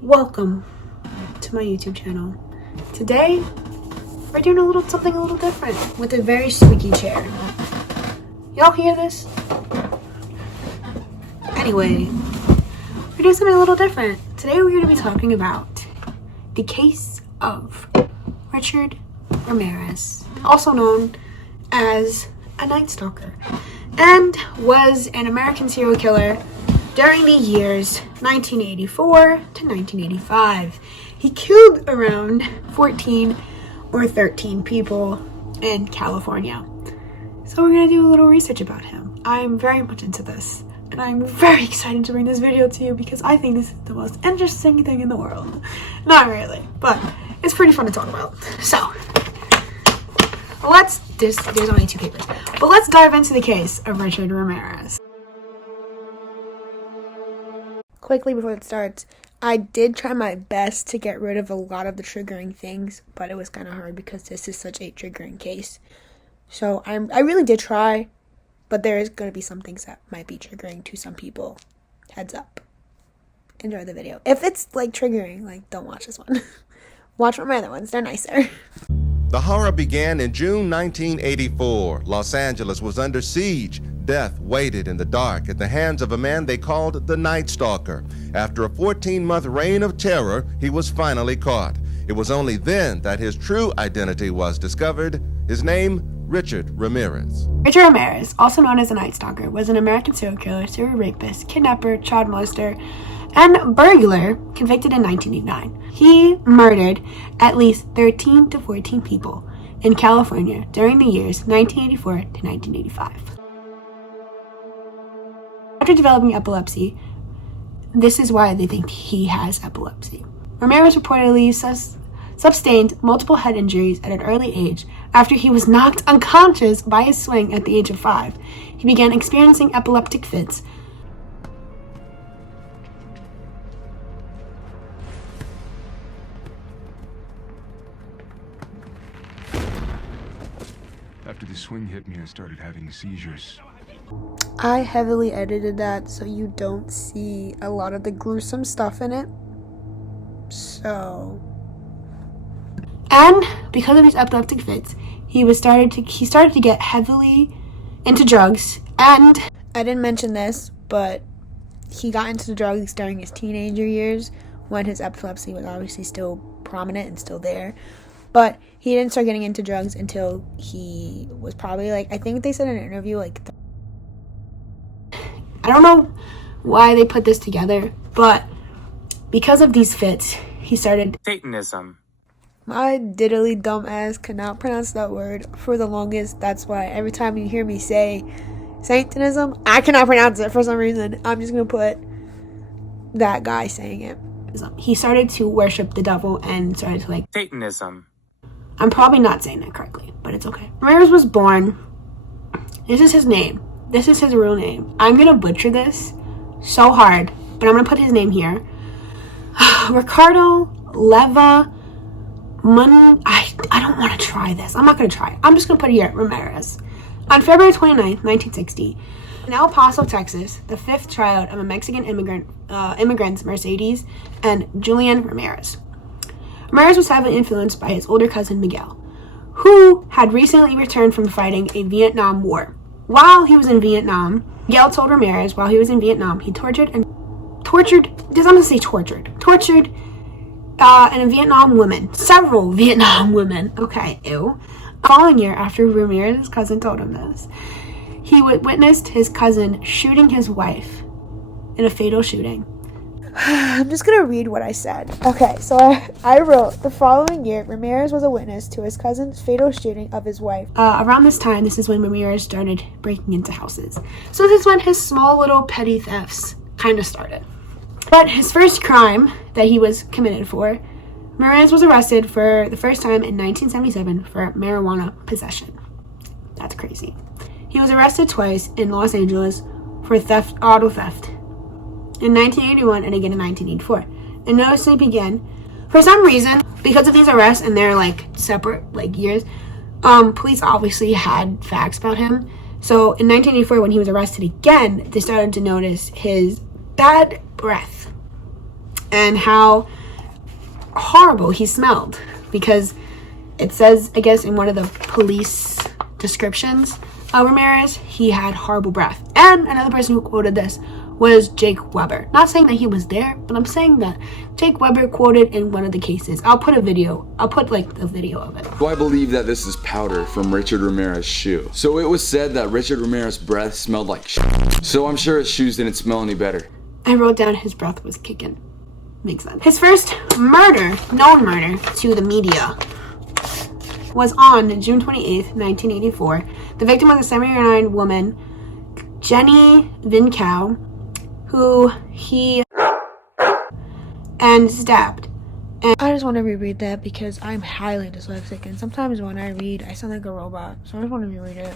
Welcome to my YouTube channel. Today, we're doing something a little different with a very squeaky chair. Y'all hear this? Anyway, we're doing something a little different. Today we're going to be talking about the case of Richard Ramirez, also known as a Night Stalker, and was an American serial killer during the years 1984 to 1985. He killed around 14 or 13 people in California. So we're going to do a little research about him. I'm very much into this, and I'm very excited to bring this video to you because I think this is the most interesting thing in the world. Not really, but it's pretty fun to talk about. So, there's only two papers, but let's dive into the case of Richard Ramirez. Quickly before it starts, I did try my best to get rid of a lot of the triggering things, but it was kind of hard because this is such a triggering case. So I really did try, but there is going to be some things that might be triggering to some people. Heads up. Enjoy the video. If it's like triggering, don't watch this one. Watch my other ones, they're nicer. The horror began in June 1984. Los Angeles was under siege. Death waited in the dark at the hands of a man they called the Night Stalker. After a 14-month reign of terror, he was finally caught. It was only then that his true identity was discovered. His name, Richard Ramirez. Richard Ramirez, also known as the Night Stalker, was an American serial killer, serial rapist, kidnapper, child molester, and burglar convicted in 1989. He murdered at least 13 to 14 people in California during the years 1984 to 1985. After developing epilepsy, this is why they think he has epilepsy. Ramirez reportedly sustained multiple head injuries at an early age. After he was knocked unconscious by a swing at the age of 5, he began experiencing epileptic fits. After the swing hit me, I started having seizures. I heavily edited that so you don't see a lot of the gruesome stuff in it. And because of these epileptic fits, he started to get heavily into drugs. And I didn't mention this, but he got into drugs during his teenager years when his epilepsy was obviously still prominent and still there. But he didn't start getting into drugs until he was probably I think they said in an interview I don't know why they put this together, but because of these fits, he started Satanism. My diddly dumbass could not pronounce that word for the longest. That's why every time you hear me say Satanism, I cannot pronounce it for some reason. I'm just going to put that guy saying it. He started to worship the devil and started to Satanism. I'm probably not saying that correctly, but it's okay. Ramirez was born. This is his name. This is his real name. I'm going to butcher this so hard, but I'm going to put his name here. Ricardo Leva I don't want to try this. I'm not going to try it. I'm just going to put it here, Ramirez. On February 29th, 1960, in El Paso, Texas, the fifth child of a Mexican immigrants, Mercedes and Julian Ramirez. Ramirez was heavily influenced by his older cousin, Miguel, who had recently returned from fighting a Vietnam War. While he was in Vietnam, Miguel told Ramirez while he was in Vietnam, he tortured and Vietnam women. Several Vietnam women. Okay, ew. The following year, after Ramirez's cousin told him this, he witnessed his cousin shooting his wife in a fatal shooting. I'm just going to read what I said. Okay, so I wrote, the following year, Ramirez was a witness to his cousin's fatal shooting of his wife. Around this time, this is when Ramirez started breaking into houses. So this is when his small little petty thefts kind of started. But his first crime that he was committed for, Ramirez was arrested for the first time in 1977 for marijuana possession. That's crazy. He was arrested twice in Los Angeles for auto theft. In 1981 and again in 1984. And noticeably began, for some reason, because of these arrests and their separate years, Police obviously had facts about him. So in 1984, when he was arrested again, they started to notice his bad breath and how horrible he smelled, because it says, I guess, in one of the police descriptions of Ramirez, he had horrible breath. And another person who quoted this was Jake Weber. Not saying that he was there, but I'm saying that Jake Weber quoted in one of the cases. I'll put like the video of it. So I believe that this is powder from Richard Ramirez's shoe. So it was said that Richard Ramirez's breath smelled like shit. So I'm sure his shoes didn't smell any better. I wrote down his breath was kicking. Makes sense. His first known murder to the media, was on June 28th, 1984. The victim was a 79 woman, Jenny Vincow, who he and stabbed. And I just want to reread that because I'm highly dyslexic, and sometimes when I read, I sound like a robot. So I just want to reread it.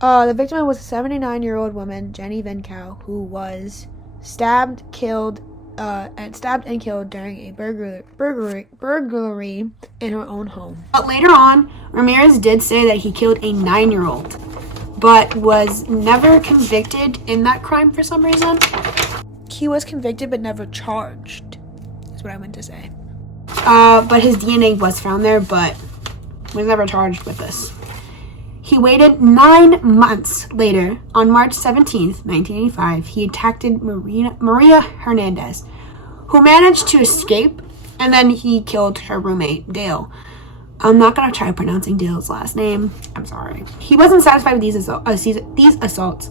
The victim was a 79-year-old woman, Jenny Vincow, who was stabbed and killed during a burglary in her own home. But later on, Ramirez did say that he killed a 9-year-old, but was never convicted in that crime for some reason. He was convicted but never charged, is what I meant to say. But his DNA was found there, but was never charged with this. He waited 9 months later. On March 17th, 1985, he attacked Maria Hernandez, who managed to escape, and then he killed her roommate, Dale. I'm not going to try pronouncing Dale's last name. I'm sorry. He wasn't satisfied with these assaults,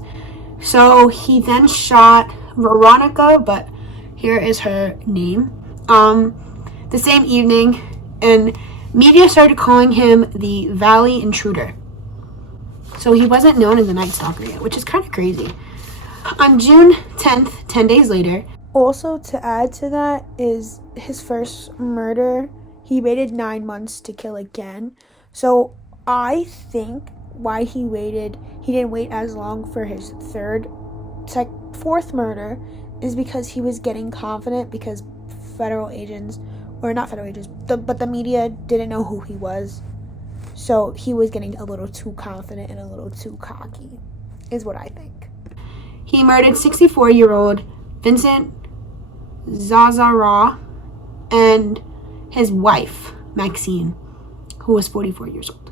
so he then shot Veronica, but here is her name, the same evening, and media started calling him the Valley Intruder. So he wasn't known as a Night Stalker yet, which is kind of crazy. On June 10th, 10 days later. Also, to add to that is his first murder. He waited 9 months to kill again. So I think why he didn't wait as long for his fourth murder is because he was getting confident, because but the media didn't know who he was. So he was getting a little too confident and a little too cocky, is what I think. He murdered 64-year-old Vincent Zazara and his wife, Maxine, who was 44 years old,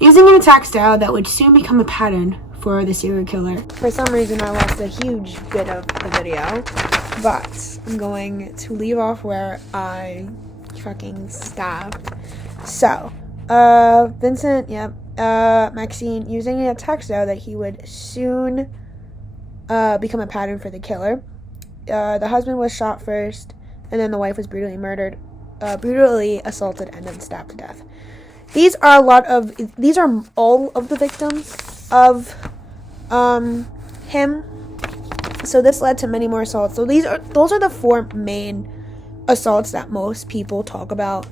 using an attack style that would soon become a pattern for the serial killer. For some reason, I lost a huge bit of the video, but I'm going to leave off where I fucking stopped. So, Vincent, Maxine, using an attack style that he would soon become a pattern for the killer. The husband was shot first, and then the wife was brutally assaulted, and then stabbed to death. These are all of the victims of him. So this led to many more assaults. So those are the 4 main assaults that most people talk about,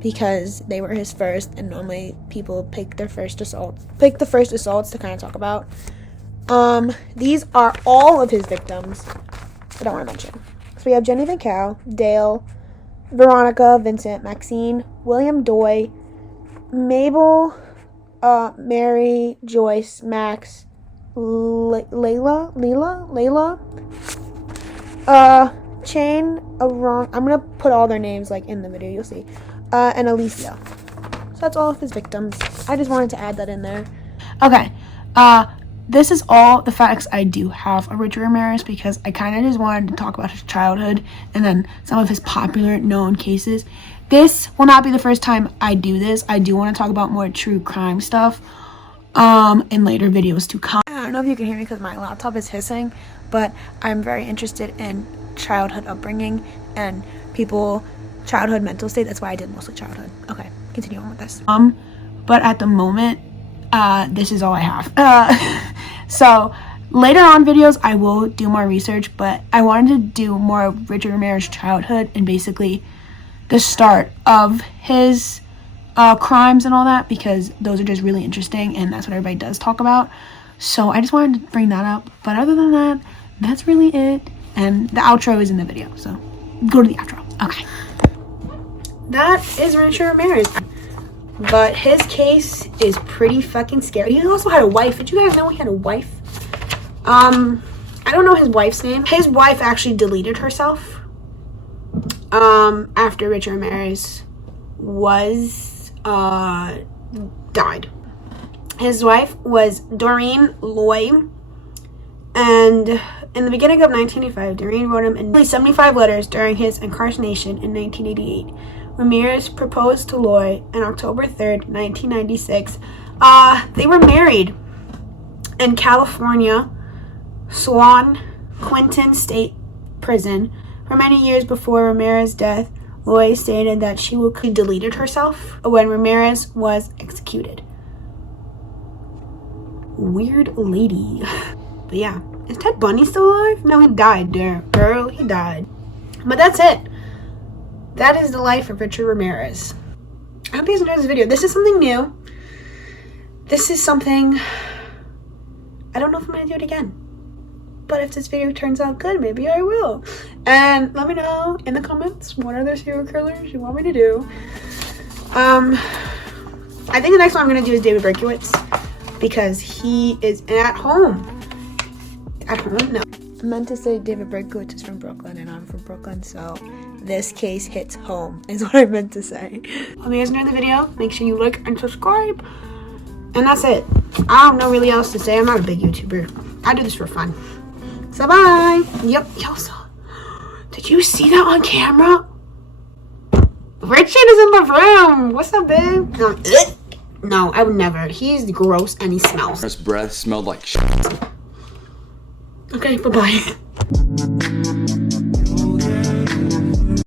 because they were his first, and normally people pick the first assaults to kind of talk about. These are all of his victims I don't want to mention. So we have Jenny Vincow, Dale, Veronica, Vincent, Maxine, William Doy, Mabel, Mary, Joyce, Max, Layla, Chain, I'm gonna put all their names like in the video, you'll see, and Alicia. So that's all of his victims. I just wanted to add that in there. Okay, this is all the facts I do have of Richard Ramirez, because I kind of just wanted to talk about his childhood and then some of his popular known cases. This will not be the first time I do this. I do want to talk about more true crime stuff in later videos to come. I don't know if you can hear me because my laptop is hissing, but I'm very interested in childhood upbringing and childhood mental state. That's why I did mostly childhood. Okay, continue on with this. But at the moment, this is all I have. So later on videos, I will do more research, but I wanted to do more of Richard Ramirez's childhood and basically the start of his crimes and all that, because those are just really interesting and that's what everybody does talk about. So I just wanted to bring that up. But other than that, that's really it. And the outro is in the video, so go to the outro. Okay. That is Richard Ramirez. But his case is pretty fucking scary. He also had a wife. Did you guys know he had a wife? I don't know his wife's name. His wife actually deleted herself after Richard Ramirez was died. His wife was Doreen Loy, and in the beginning of 1985, Doreen wrote him nearly 75 letters during his incarceration in 1988. Ramirez proposed to Loy on October 3rd, 1996. They were married in California, San Quentin State Prison. For many years before Ramirez's death, Loy stated that she deleted herself when Ramirez was executed. Weird lady. But yeah, is Ted Bundy still alive? No, he died, girl. He died. But that's it. That is the life of Richard Ramirez. I hope you guys enjoyed this video. This is something new. This is something... I don't know if I'm going to do it again. But if this video turns out good, maybe I will. And let me know in the comments what other serial killers you want me to do. I think the next one I'm going to do is David Berkowitz, because he is at home. At home? No. I meant to say David Berkowitz is from Brooklyn, and I'm from Brooklyn, so this case hits home, is what I meant to say. Hope you guys enjoyed the video. Make sure you like and subscribe. And that's it. I don't know really else to say. I'm not a big YouTuber. I do this for fun. So bye. Yep. Yo, so did you see that on camera? Richard is in the room. What's up, babe? No, I would never. He's gross and he smells. His breath smelled like shit. Okay, bye-bye.